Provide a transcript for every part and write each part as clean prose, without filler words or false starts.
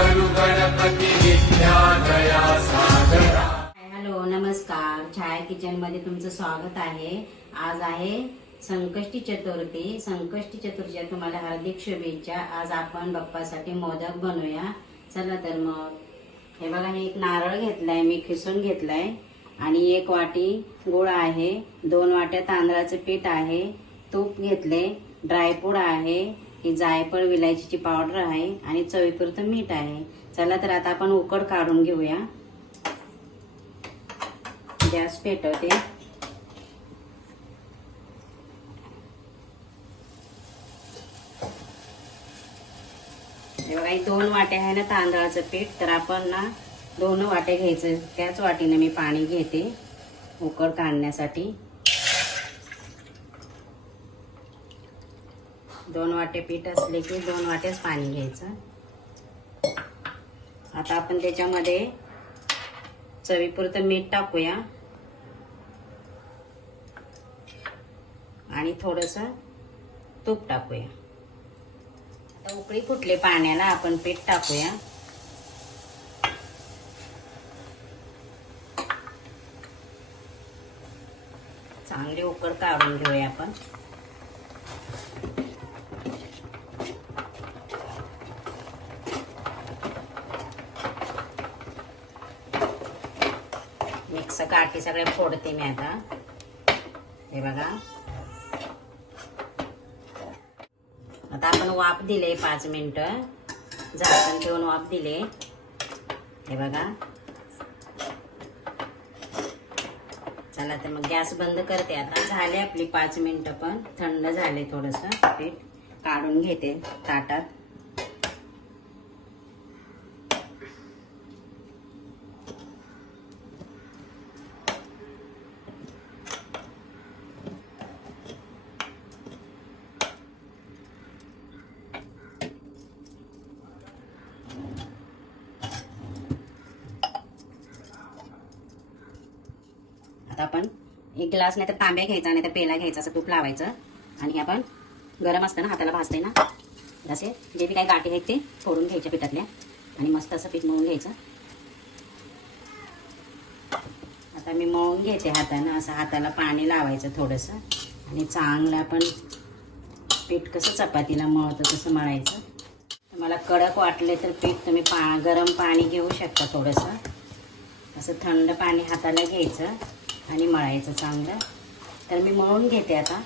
करू गणपती विद्यादया सागरा। हॅलो नमस्कार, छाया किचन मध्ये तुमचं स्वागत आहे। आज आहे संकष्टी चतुर्थी। संकष्टी चतुर्थीच्या तुम्हाला हार्दिक शुभेच्छा। आज आपण बाप्पासाठी मोदक बनवूया। चला तर मग हे बघा, हे एक नारळ घेतलाय मी, खिसून घेतलाय आणि 1 वाटी गुळ आहे, 2 वाट्या तांदळाचं पीठ आहे, तूप घेतले, ड्रायफ्रूट आहे, ही जायफळ विलायचीची पावडर आहे आणि चवीपुरतं मीठ आहे। चला तर आता आपण उकड काढून घेऊया। गॅस पेटवते। हे बघा, 2 वाट्या आहे ना तांदळाचं पीठ, तर आपण ना 2 वाट्या घ्यायचं। त्याच वाटीने मी पाणी घेते उकड काढण्यासाठी। 2 वाटे पीठ असले की 2 वाट्याच पाणी घ्यायचं। आता आपण त्याच्यामध्ये चवीपुरतं मीठ टाकूया आणि थोडंसं तूप टाकूया। आता उकळी फुटले पाण्याला, आपण पीठ टाकूया। चांगली उकड काढून घेऊया आपण। मिक्स गाठी सगळे फोडते मी आता। हे बघा, आता आपण वाफ दिले 5 मिनिटं, झाकण ठेवून वाफ दिले। हे बघा, चला तर मग गॅस बंद करते। आता झाले आपली 5 मिनिटं, पण थंड झाले थोडंसं पीठ। काढून घेते ताटात। आता आपण 1 ग्लास नाही तर तांब्या घ्यायचा, नाही तर पेला घ्यायचा, असं तूप लावायचं आणि हे आपण गरम असतं ना, हाताला भाजते ना, असे जे बी काही गाठी आहेत ते फोडून घ्यायच्या पिठातल्या आणि मस्त असं पीठ मळून घ्यायचं। आता मी मळून घेते हातानं, असं हाताला पाणी लावायचं थोडंसं आणि चांगलं आपण पीठ कसं चपातीला मळतो तसं मळायचं। मला कडक वाटले तर पीठ तुम्ही गरम पाणी घेऊ शकता थोडंसं, असं थंड पाणी हाताला घ्यायचं आणि मळायचं चांगलं। तर मी मळून घेते आता।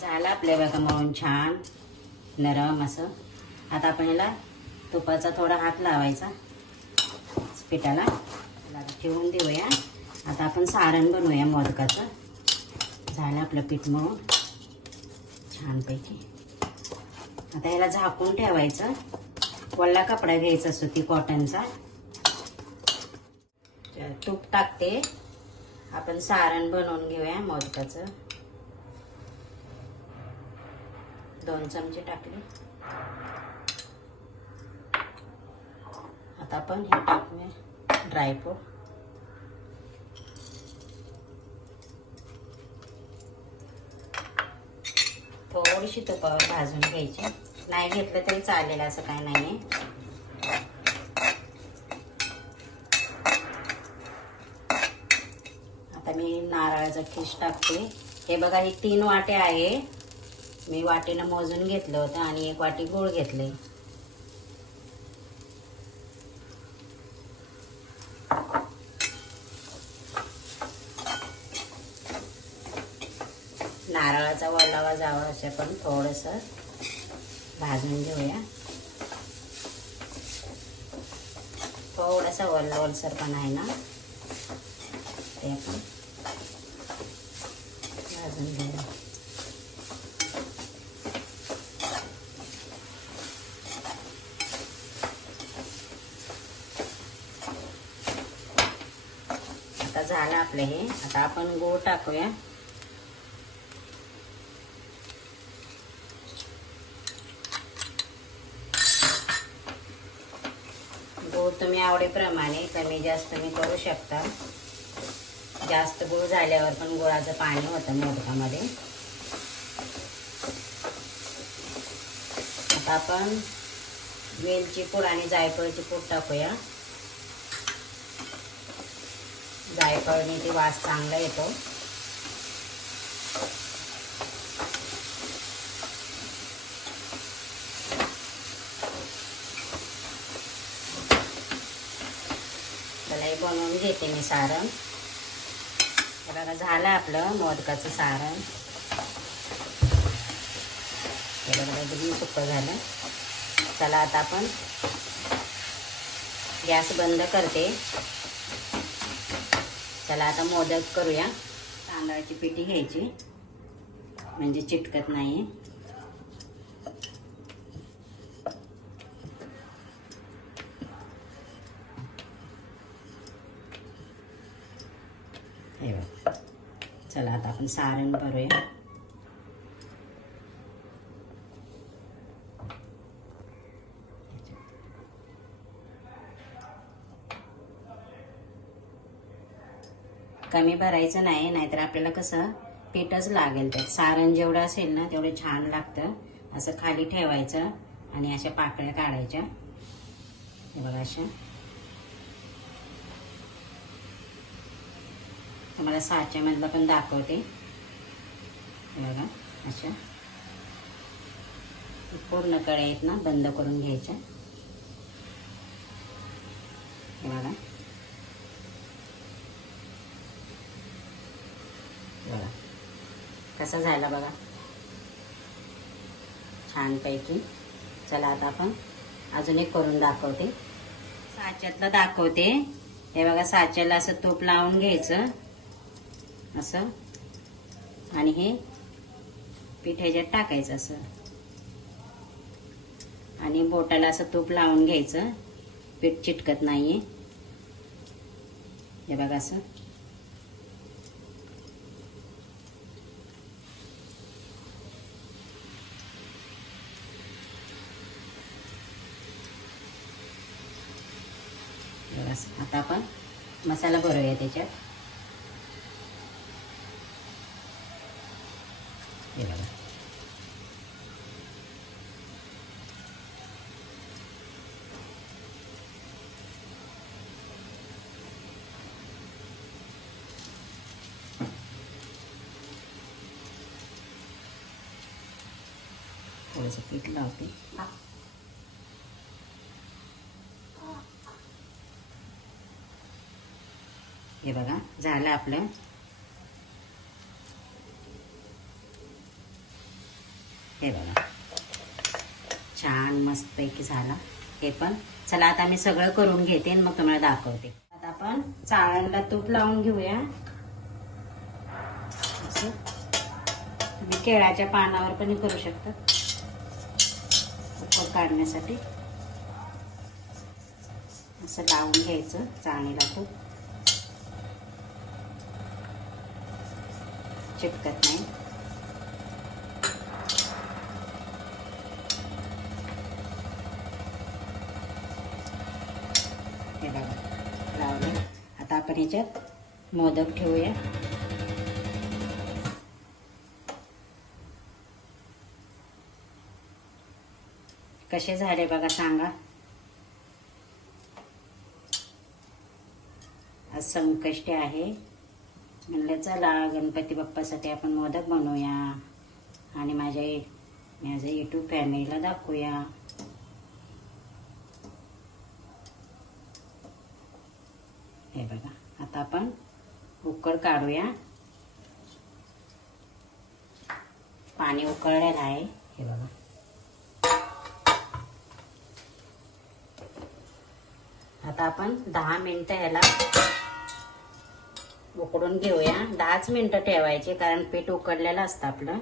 झालं आपल्या बघा मळून छान नरम असं। आता आपण याला तुपाचा थोडा हात लावायचा पिठाला, ठेवून देऊया। आता आपण सारण बनवूया मोदकाचं। झालं आपलं पीठ मळून छानपैकी। आता याला झाकून ठेवायचं। वल्ला कपडा घ्यायचा सुती कॉटनचा। तूप टाकते, आपण सारण बनवून घेऊया मोदकाचं। 2 चमचे टाकले। आता आपण हे टाकूया ड्रायफ्रूट। थोडीशी तुपावर भाजून घ्यायची, नाही घेतलं तरी चालेल, असं काही नाहीये। आता मी नारळाचा खीस टाकते। हे बघा, ही 3 वाटे आहे, मी वाटीनं मोजून घेतलं होतं आणि 1 वाटी गूळ घेतले। नारळाचा ओलावा जावा असं पण थोडंसं भाजून घेऊया। थोडासा ओलसर पण आहे ना, ते आपण भाजून घेऊया। आता झालं आपलं हे। आता आपण गूळ टाकूया। गूळ तुम्ही आवडीप्रमाणे कमी जास्त मी करू शकता। जास्त गूळ झाल्यावर पण गुळाचं पाणी होतं मोदकामध्ये। आता आपण वेलची पूड आणि जायफळची पूड टाकूया. जायफळने ते वास चांगला येतो. त्याला हे बनवून घेते मी सारण. बघा झालं आपलं मोदकाचं सारण. हे बघा एकदम सुक्कं झालं. चला आता आपण गॅस बंद करते. चला आता मोदक करूया. तांदळाची पिठी घ्यायची म्हणजे चिटकत नाही. हे बघ. चला आता आपण सारण भरूया. कमी भरायचं नाही, नाहीतर आपल्याला कसं पीठच लागेल. त्यात सारण जेवढं असेल ना तेवढं छान लागतं. असं खाली ठेवायचं आणि अशा पाकळ्या काढायच्या. हे बघा अशा. तुम्हाला साच्यामधलं पण दाखवते. हे बघा अशा पूर्ण कड्या आहेत ना बंद करून घ्यायच्या. हे बघा. बघा कसा झाला बघा छानपैकी. चला आता आपण अजून एक करून दाखवते. साच्यातलं दाखवते. हे बघा साच्याला असं तूप लावून घ्यायचं असं आणि हे पीठ ह्याच्यात टाकायचं असं आणि बोटाला असं तूप लावून घ्यायचं. पीठ चिटकत नाहीये. हे बघा असं. आता आपण मसाला भरूया त्याच्यात. हे बघा. थोडंसं पीठ लावते. हे बघा झालं आपलं. हे बघा छान मस्तपैकी झाला हे पण. चला आता मी सगळं करून घेते आणि मग तुम्हाला दाखवते. आता आपण चाळणला तूप लावून घेऊया. असं तुम्ही केळाच्या पानावर पण करू शकता उकड काढण्यासाठी. असं लावून घ्यायचं चाळणीला तूप. चिटकत नाही. हे बघा लावले. आता आपण ह्याच्यात मोदक ठेवूया. कसे झाले बघा सांगा. आज संकष्टी आहे म्हणलं चला गणपती बाप्पासाठी आपण मोदक बनवूया आणि माझ्या YouTube फॅमिलीला दाखवूया. हे बघा आता आपण उकड काढूया. पाणी उकळलेलं आहे. हे बघा आता आपण 10 मिनिटं ह्याला उकडून घेऊया. 10च मिनिटं ठेवायचे कारण पीठ उकडलेलं असतं आपलं.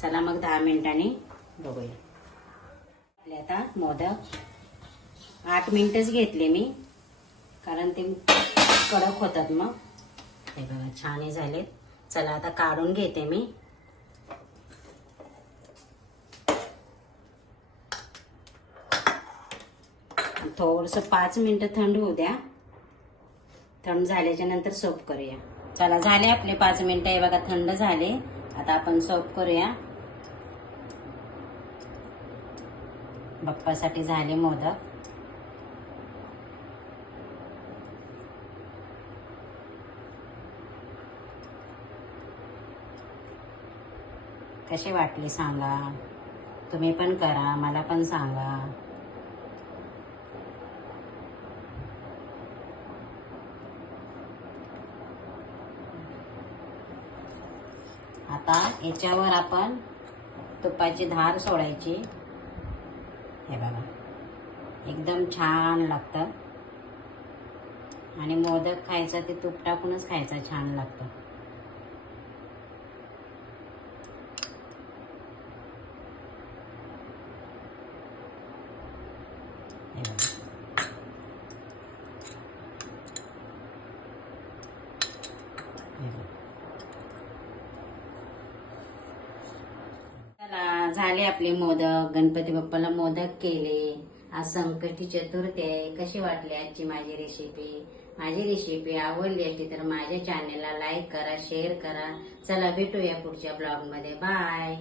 चला मग 10 मिनिटांनी बघूया. आपले आता मोदक 8 मिनिटच घेतले मी कारण ते कडक होतात मग. हे बघा छान झालेत. चला आता काढून घेते मी. थोडंसं 5 मिनिटं थंड होऊ द्या. थंड झाल्याच्या नंतर सर्व करूया. चला झाले आपले 5 मिनिटं. हे बघा थंड झाले. आता आपण सर्व करूया. बाप्पासाठी झाले मोदक. कसे वाटले सांगा. तुम्ही पण करा, मला पण सांगा. आता याच्यावर आपण तुपाची धार सोडायची. हे बघा, एकदम छान लागतं. आणि मोदक खायचा ते तूप टाकूनच खायचा, छान लागतं. हे बघा. हे बघा. झाले आपले मोदक. गणपती बाप्पाला मोदक केले. आज संकष्टी चतुर्थी आहे. कशी वाटली आजची माझी रेसिपी? माझी रेसिपी आवडली असली तर माझ्या चॅनलला लाईक करा, शेअर करा. चला भेटूया पुढच्या ब्लॉगमध्ये. बाय.